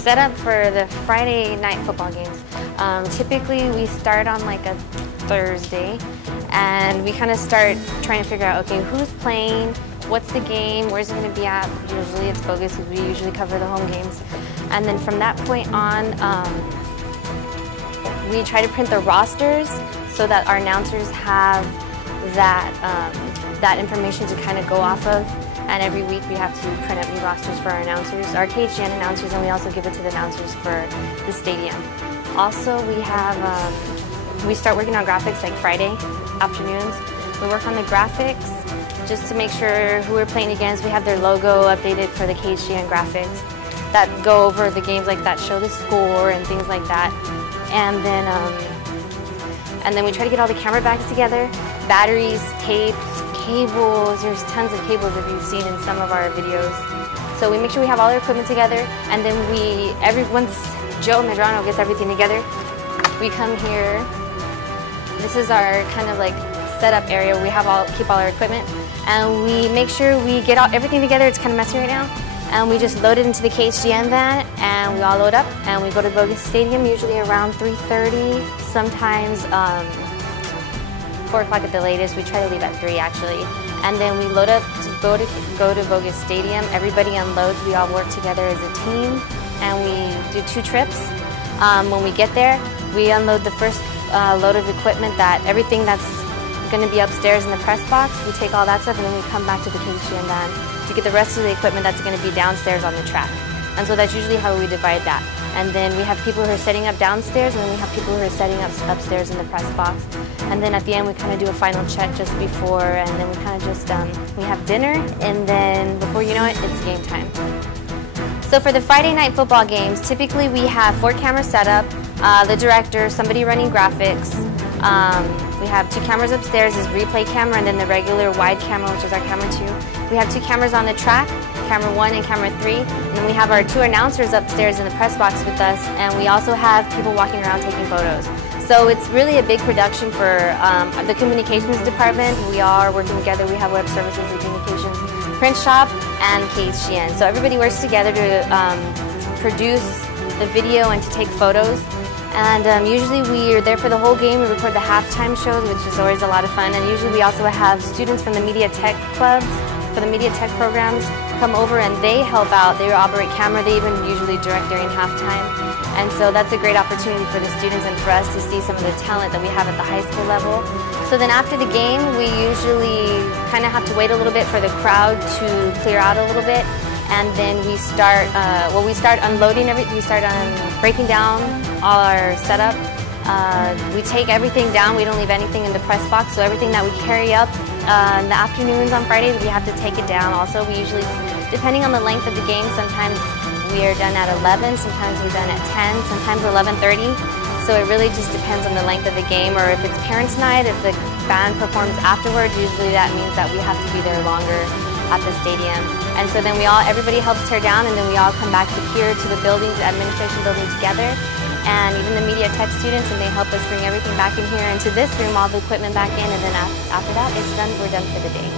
setup for the Friday night football games. Typically we start on like a Thursday and we kind of start trying to figure out, okay, who's playing, what's the game, where's it going to be at. Usually it's Bogus because we usually cover the home games. And then from that point on, we try to print the rosters so that our announcers have that information to kind of go off of. And every week we have to print up new rosters for our announcers, our KHGN announcers, and we also give it to the announcers for the stadium. Also, we start working on graphics like Friday afternoons. We work on the graphics just to make sure who we're playing against. We have their logo updated for the KHGN graphics that go over the games, like that show the score and things like that. And then we try to get all the camera bags together, batteries, tapes, cables. There's tons of cables if you've seen in some of our videos. So we make sure we have all our equipment together, and then once Joe Medrano gets everything together, we come here. This is our kind of like setup area where we keep all our equipment, and we make sure we get everything together. It's kind of messy right now, and we just load it into the KHGN van, and we all load up, and we go to Bogus Stadium usually around 3:30, sometimes 4 o'clock at the latest. We try to leave at 3 actually. And then we load up to go to Bogus Stadium. Everybody unloads. We all work together as a team, and we do 2 trips. When we get there, we unload the first load of equipment, everything that's going to be upstairs in the press box. We take all that stuff, and then we come back to the KHGN van to get the rest of the equipment that's going to be downstairs on the track. And so that's usually how we divide that. And then we have people who are setting up downstairs, and then we have people who are setting up upstairs in the press box. And then at the end we kind of do a final check just before, and then we kind of just, we have dinner, and then before you know it, it's game time. So for the Friday night football games, typically we have 4 cameras set up, the director, somebody running graphics. We have 2 cameras upstairs, this replay camera, and then the regular wide camera, which is our camera 2. We have 2 cameras on the track, camera 1 and camera 3, and then we have our 2 announcers upstairs in the press box with us, and we also have people walking around taking photos. So it's really a big production for the communications department. We are working together. We have web services and communications, print shop, and KHGN. So everybody works together to produce the video and to take photos. And usually we are there for the whole game. We record the halftime shows, which is always a lot of fun. And usually we also have students from the media tech clubs, for the media tech programs, come over and they help out. They operate camera. They even usually direct during halftime. And so that's a great opportunity for the students and for us to see some of the talent that we have at the high school level. So then after the game, we usually kind of have to wait a little bit for the crowd to clear out a little bit. And then we start, we start unloading everything. We start breaking down all our setup. We take everything down. We don't leave anything in the press box. So everything that we carry up in the afternoons on Fridays, we have to take it down. Also, we usually, depending on the length of the game, sometimes we are done at 11, sometimes we're done at 10, sometimes 11:30. So it really just depends on the length of the game, or if it's parents' night, if the band performs afterwards, usually that means that we have to be there longer at the stadium. And so then everybody helps tear down, and then we all come back here to the buildings, the administration building together, and even the media tech students, and they help us bring everything back in here into this room, all the equipment back in, and then after that, it's done, we're done for the day.